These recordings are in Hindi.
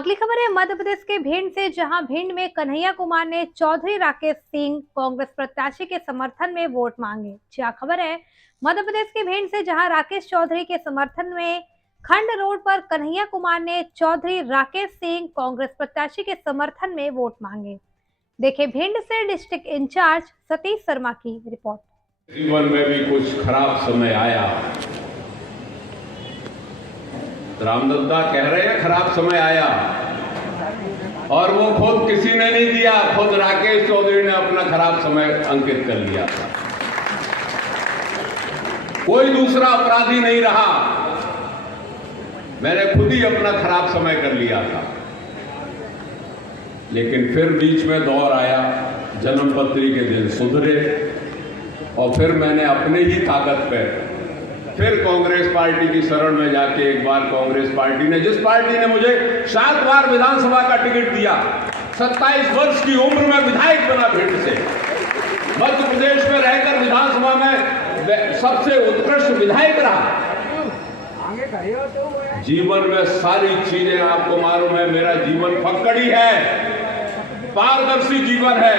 अगली खबर है मध्य प्रदेश के भिंड से, जहां भिंड में कन्हैया कुमार ने चौधरी राकेश सिंह कांग्रेस प्रत्याशी के समर्थन में वोट मांगे। क्या खबर है मध्य प्रदेश के भिंड से, जहां राकेश चौधरी के समर्थन में खंड रोड पर कन्हैया कुमार ने चौधरी राकेश सिंह कांग्रेस प्रत्याशी के समर्थन में वोट मांगे। देखे भिंड से डिस्ट्रिक्ट इंचार्ज सतीश शर्मा की रिपोर्ट। जीवन में भी कुछ खराब समय आया। रामदत्ता कह रहे हैं खराब समय आया, और वो खुद किसी ने नहीं दिया, खुद राकेश चौधरी ने अपना खराब समय अंकित कर लिया था। कोई दूसरा अपराधी नहीं रहा, मैंने खुद ही अपना खराब समय कर लिया था। लेकिन फिर बीच में दौर आया, जन्मपत्री के दिन सुधरे, और फिर मैंने अपने ही ताकत पर फिर कांग्रेस पार्टी की शरण में जाके एक बार कांग्रेस पार्टी ने, जिस पार्टी ने मुझे 7 बार विधानसभा का टिकट दिया, 27 वर्ष की उम्र में विधायक बना भिंड से, मध्य प्रदेश में रहकर विधानसभा में सबसे उत्कृष्ट विधायक रहा। जीवन में सारी चीजें आपको मालूम है, मेरा जीवन फक्कड़ी है, पारदर्शी जीवन है।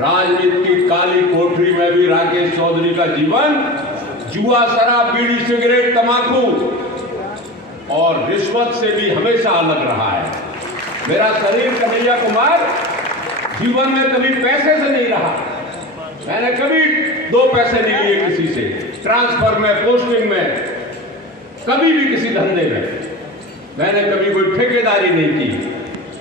राजनीति की काली कोठरी में भी राकेश चौधरी का जीवन जुआ, शराब, बीड़ी, सिगरेट, तंबाकू और रिश्वत से भी हमेशा अलग रहा है। मेरा शरीर कन्हैया कुमार जीवन में कभी पैसे से नहीं रहा, मैंने कभी 2 पैसे नहीं लिए किसी से, ट्रांसफर में, पोस्टिंग में, कभी भी किसी धंधे में मैंने कभी कोई ठेकेदारी नहीं की,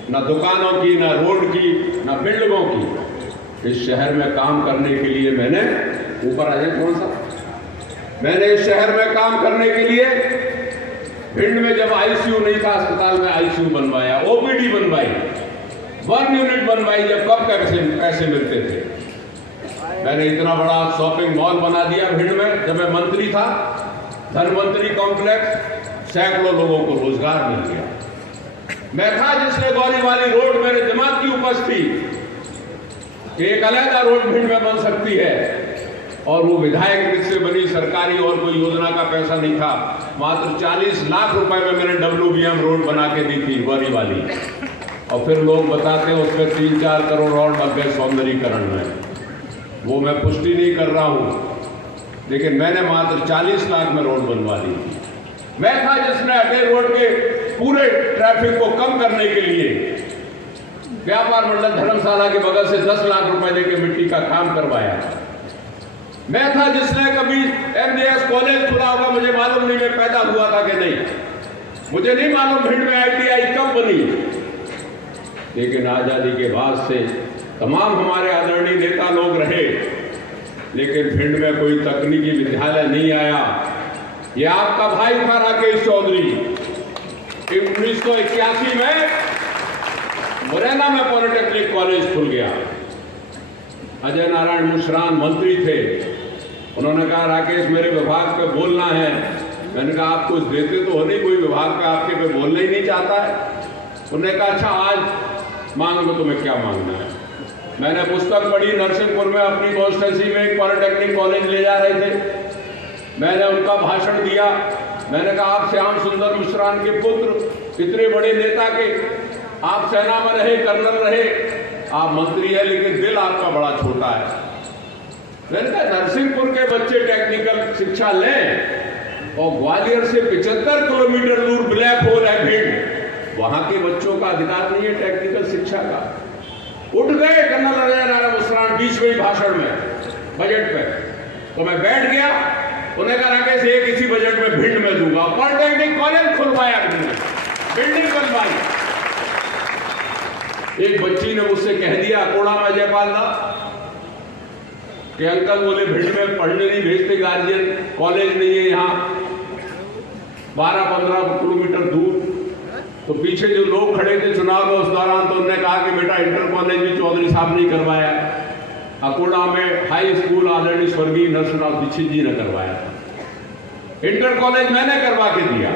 ना दुकानों की, ना रोड की, ना बिल्डिंगों की। इस शहर में काम करने के लिए मैंने ऊपर आ जाए कौन सा मैंने इस शहर में काम करने के लिए भिंड में जब आईसीयू नहीं था, अस्पताल में आईसीयू बनवाया, ओपीडी बनवाई, 1 यूनिट बनवाई, जब कब पैसे मिलते थे। मैंने इतना बड़ा शॉपिंग मॉल बना दिया भिंड में जब मैं मंत्री था, धनवंतरी कॉम्प्लेक्स, सैकड़ों लोगों को रोजगार मिल गया। मैं था जिसने गौरीवाली रोड, मेरे दिमाग की उपज थी कि एक अलग रोड भिंड में बन सकती है, और वो विधायक मुझसे बनी, सरकारी और कोई योजना का पैसा नहीं था, मात्र 40 लाख रुपए में मैंने WBM रोड बना के दी थी गौरी वाली। और फिर लोग बताते हैं उसमें 3-4 करोड़ और लग गए सौंदर्यीकरण में, वो मैं पुष्टि नहीं कर रहा हूं, लेकिन मैंने मात्र 40 लाख में रोड बनवा दी थी। मैं था जिसने अटल रोड के पूरे ट्रैफिक को कम करने के लिए व्यापार मंडल धर्मशाला के बगल से 10 लाख रुपए देकर मिट्टी का काम करवाया। मैं था जिसने कभी MDS कॉलेज खुला होगा, मुझे मालूम नहीं, मैं पैदा हुआ था कि नहीं, मुझे नहीं मालूम भिंड में ITI कब बनी, लेकिन आजादी के बाद से तमाम हमारे आदरणीय नेता लोग रहे, लेकिन भिंड में कोई तकनीकी विद्यालय नहीं आया। ये आपका भाई था राकेश चौधरी, 1981 में मुरैना में पॉलिटेक्निक कॉलेज खुल गया। अजय नारायण मुश्रान मंत्री थे, उन्होंने कहा राकेश मेरे विभाग पे बोलना है। मैंने कहा आप कुछ देते तो हो नहीं, कोई विभाग पे आपके पे बोलना ही नहीं चाहता है। उन्होंने कहा अच्छा आज मांग लो, तुम्हें क्या मांगना है। मैंने पुस्तक पढ़ी, नरसिंहपुर में अपनी कॉन्स्टिट्यूंसी में एक पॉलिटेक्निक कॉलेज ले जा रहे थे, मैंने उनका भाषण दिया। मैंने कहा आप श्याम सुंदर मुश्रान के पुत्र, इतने बड़े नेता के, आप सेना में रहे, कर्नल रहे, आप मंत्री है, लेकिन दिल आपका बड़ा छोटा है। मैंने कहा नरसिंहपुर के बच्चे टेक्निकल शिक्षा लें, और ग्वालियर से 75 किलोमीटर दूर ब्लैक होल है भिंड, वहां के बच्चों का अधिकार नहीं है टेक्निकल शिक्षा का। उठ गए कर्नल अजय नारायण मुश्रान बीच में ही भाषण में, बजट पे, तो मैं बैठ गया। उन्हें कहा राकेश एक इसी बजट में भिंड में दूंगा, पॉलिटेक्निक कॉलेज खुलवाया, बिल्डिंग बनवाई। एक बच्ची ने मुझसे कह दिया कोड़ा में जयपाल दा कि अंकल बोले भिंड में पढ़ने नहीं भेजते गार्जियन, कॉलेज नहीं है यहाँ, 12-15 किलोमीटर दूर। तो पीछे जो लोग खड़े थे चुनाव में उस दौरान, तो उन्होंने कहा कि बेटा इंटर कॉलेज भी चौधरी साहब ने करवाया, अकोड़ा में हाई स्कूल आदरणीय स्वर्गीय नरसिंहराव दीक्षित जी ने करवाया था, इंटर कॉलेज मैंने करवा के दिया।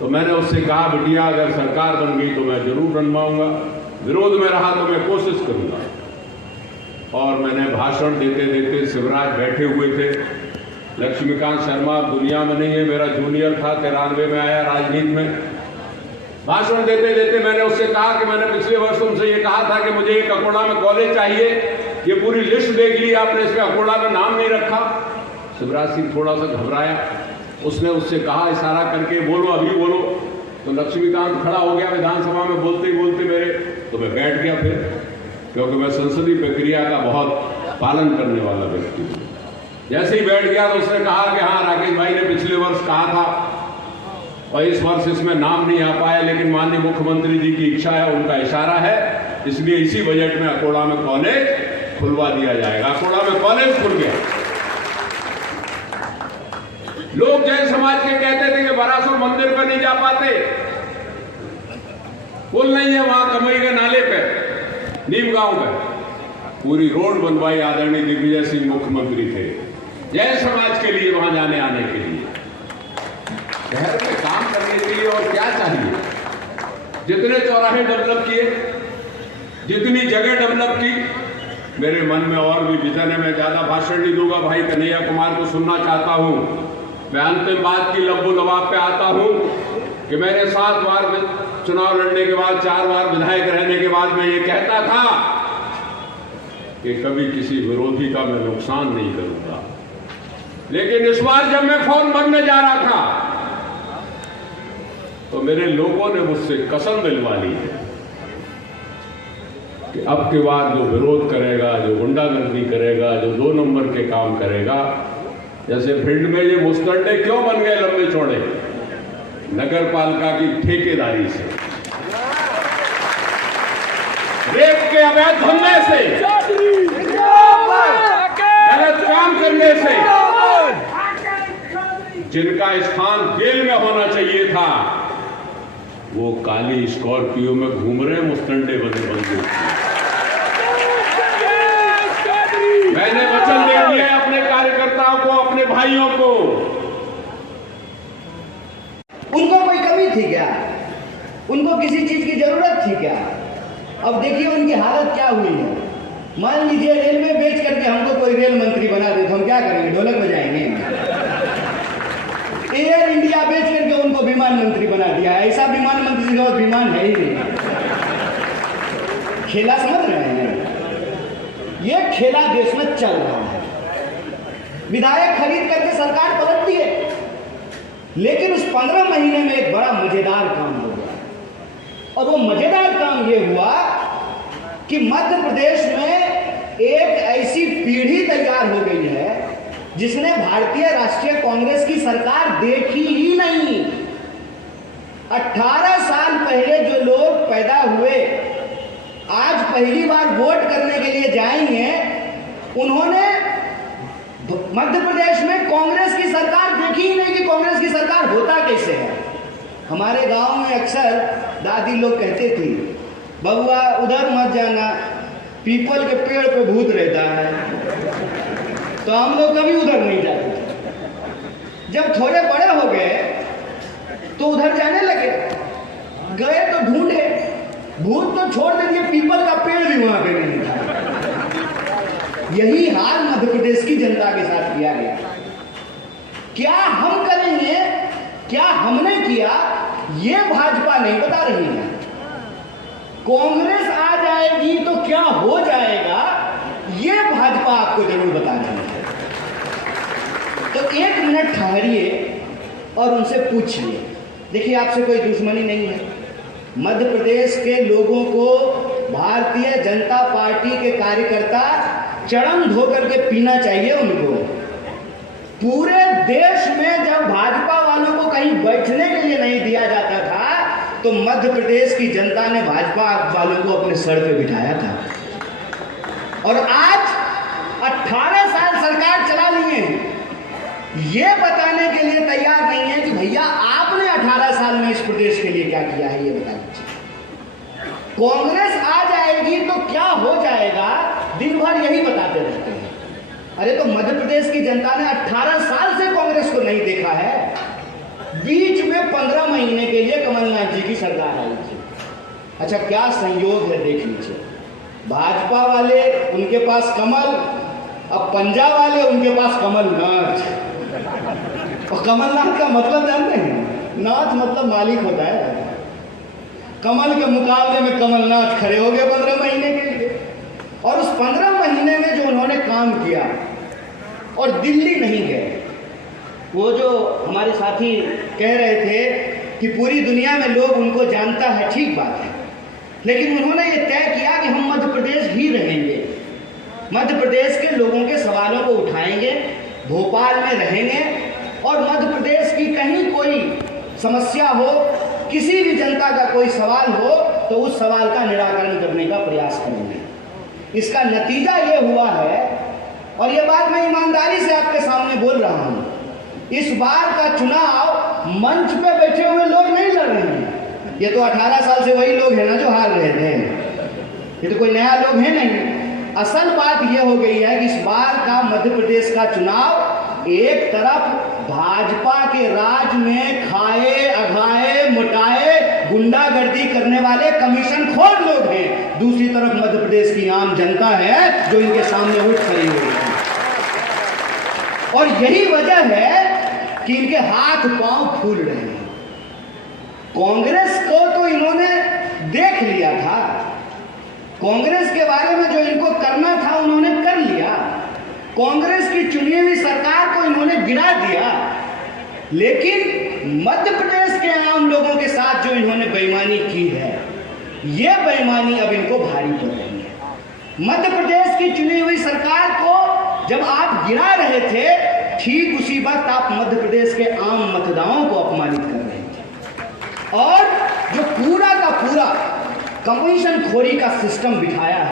तो मैंने उससे कहा बिटिया अगर सरकार बन गई तो मैं जरूर बनवाऊंगा, विरोध में रहा तो मैं कोशिश करूंगा। और मैंने भाषण देते देते, शिवराज बैठे हुए थे, लक्ष्मीकांत शर्मा दुनिया में नहीं है, मेरा जूनियर था, 93 में आया राजनीति में, भाषण देते देते मैंने उससे कहा कि मैंने पिछले वर्ष तुमसे ये कहा था कि मुझे एक अकोला में कॉलेज चाहिए, ये पूरी लिस्ट देख ली आपने, इसमें अकोला में नाम नहीं रखा। शिवराज सिंह थोड़ा सा घबराया, उसने उससे कहा इशारा करके बोलो अभी बोलो। तो लक्ष्मीकांत खड़ा हो गया विधानसभा में बोलते ही बोलते मेरे, तो मैं बैठ गया फिर, क्योंकि मैं संसदीय प्रक्रिया का बहुत पालन करने वाला व्यक्ति हूँ। जैसे ही बैठ गया तो उसने कहा कि हाँ राकेश भाई ने पिछले वर्ष कहा था और इस वर्ष इसमें नाम नहीं आ पाया, लेकिन माननीय मुख्यमंत्री जी की इच्छा है, उनका इशारा है, इसलिए इसी बजट में अकोला में कॉलेज खुलवा दिया जाएगा। अकोला में कॉलेज खुल गया। लोग जैन समाज के कहते थे कि बरासुर मंदिर पर नहीं जा पाते, पुल नहीं है वहां कमई के नाले पे, नीम गांव में पूरी रोड बनवाई आदरणीय दिग्विजय सिंह मुख्यमंत्री थे जैन समाज के लिए, वहां जाने आने के लिए, शहर में काम करने के लिए। और क्या चाहिए? जितने चौराहे डेवलप किए, जितनी जगह डेवलप की, मेरे मन में और भी विजन है। मैं ज्यादा भाषण नहीं दूंगा, भाई कन्हैया कुमार को सुनना चाहता हूं। मैं अंतिम बात की लब्बो लबाब पे आता हूं कि मैंने 7 बार चुनाव लड़ने के बाद, 4 बार विधायक रहने के बाद मैं ये कहता था कि कभी किसी विरोधी का मैं नुकसान नहीं करूंगा। लेकिन इस बार जब मैं फॉर्म भरने जा रहा था तो मेरे लोगों ने मुझसे कसम दिलवा ली है कि अब के बाद जो विरोध करेगा, जो गुंडागर्दी करेगा, जो 2 नंबर के काम करेगा, जैसे फील्ड में ये मुस्तंडे क्यों बन गए लंबे चौड़े, नगर पालिका की ठेकेदारी से, रेप के अवैध धंधे से, गलत काम करने से, जिनका स्थान जेल में होना चाहिए था वो काली स्कॉर्पियो में घूम रहे मुस्तंडे बने बंदूक। मैंने वचन दे दिया अपने कार्यकर्ताओं को, अपने भाइयों को। उनको कोई कमी थी क्या? उनको किसी चीज की जरूरत थी क्या? अब देखिए उनकी हालत क्या हुई है। मान लीजिए रेलवे बेच करके हमको कोई रेल मंत्री बना दे तो हम क्या करेंगे? ढोलक बजाएंगे। एयर इंडिया बेच करके उनको विमान मंत्री बना दिया, ऐसा विमान मंत्री का विमान है ही नहीं। खेला समझ रहे हैं? ये खेला देश में चल रहा है। विधायक खरीद करके सरकार पलट दिए, लेकिन उस 15 महीने में एक बड़ा मजेदार काम हो गया। और वो मजेदार काम ये हुआ कि मध्य प्रदेश में एक ऐसी पीढ़ी तैयार हो गई है जिसने भारतीय राष्ट्रीय कांग्रेस की सरकार देखी ही नहीं। 18 साल पहले जो लोग पैदा हुए, आज पहली बार वोट करने के लिए जाएंगे, उन्होंने मध्य प्रदेश में कांग्रेस की सरकार देखी ही नहीं कि कांग्रेस की सरकार होता कैसे है। हमारे गांव में अक्सर दादी लोग कहते थे, बबुआ उधर मत जाना, पीपल के पेड़ पे भूत रहता है। तो हम लोग कभी उधर नहीं जाते थे। जब थोड़े बड़े हो गए तो उधर जाने लगे, गए तो ढूंढे, भूत तो छोड़ दीजिए, पीपल का पेड़ भी वहां पे नहीं था। यही हाल मध्य प्रदेश की जनता के साथ किया गया। क्या हम करेंगे, क्या हमने किया, ये भाजपा नहीं बता रही है। कांग्रेस आ जाएगी तो क्या हो जाएगा, ये भाजपा आपको जरूर बता रही है। तो 1 मिनट ठहरिए और उनसे पूछिए। देखिए आपसे कोई दुश्मनी नहीं है। मध्य प्रदेश के लोगों को भारतीय जनता पार्टी के कार्यकर्ता चरम धो करके पीना चाहिए उनको। पूरे देश में जब भाजपा वालों को कहीं बैठने के लिए नहीं दिया जाता था तो मध्य प्रदेश की जनता ने भाजपा वालों को अपने सर पे बिठाया था। और आज 18 साल सरकार चला लिए हैं, ये बताने के लिए तैयार नहीं है कि भैया आपने 18 साल में इस प्रदेश के लिए क्या किया है, ये बता दीजिए। कांग्रेस आ जाएगी तो क्या हो जाएगा, दिन भर यही बताते रहते हैं। अरे तो मध्य प्रदेश की जनता ने 18 साल से कांग्रेस को नहीं देखा है। बीच में 15 महीने के लिए कमलनाथ जी की सरकार आई थी। अच्छा क्या संयोग है देख लीजिए, भाजपा वाले उनके पास कमल, अब पंजाब वाले उनके पास कमलनाथ। और कमलनाथ का मतलब जानते हैं? नाथ मतलब मालिक होता है। कमल के मुकाबले में कमलनाथ खड़े हो गए 15 महीने के लिए। और उस 15 महीने में जो उन्होंने काम किया और दिल्ली नहीं गए, वो जो हमारे साथी कह रहे थे कि पूरी दुनिया में लोग उनको जानता है, ठीक बात है, लेकिन उन्होंने ये तय किया कि हम मध्य प्रदेश ही रहेंगे, मध्य प्रदेश के लोगों के सवालों को उठाएंगे, भोपाल में रहेंगे और मध्य प्रदेश की कहीं कोई समस्या हो, किसी भी जनता का कोई सवाल हो तो उस सवाल का निराकरण करने का प्रयास करेंगे। इसका नतीजा ये हुआ है, और ये बात मैं ईमानदारी से आपके सामने बोल रहा हूँ, इस बार का चुनाव मंच पे बैठे हुए लोग नहीं लड़ रहे हैं। ये तो 18 साल से वही लोग हैं ना जो हार रहे थे, ये तो कोई नया लोग है नहीं। असल बात यह हो गई है कि इस बार का मध्य प्रदेश का चुनाव एक तरफ भाजपा के राज में खाए अघाए मोटाए गुंडागर्दी करने वाले कमीशन खोर लोग हैं, दूसरी तरफ मध्य प्रदेश की आम जनता है जो इनके सामने उठ खड़ी हुई है। और यही वजह है कि इनके हाथ पांव फूल रहे हैं। कांग्रेस को तो इन्होंने देख लिया था, कांग्रेस के बारे में जो इनको करना था उन्होंने कर लिया, कांग्रेस की चुनी हुई सरकार को इन्होंने गिरा दिया, लेकिन मध्य प्रदेश के आम लोगों के साथ जो इन्होंने बेईमानी की है, ये बेईमानी अब इनको भारी पड़ रही है। मध्य प्रदेश की चुनी हुई सरकार को जब आप गिरा रहे थे, ठीक उसी वक्त आप मध्य प्रदेश के आम मतदाताओं को अपमानित कर रहे थे, और जो पूरा का पूरा कमीशन खोरी का सिस्टम बिठाया है।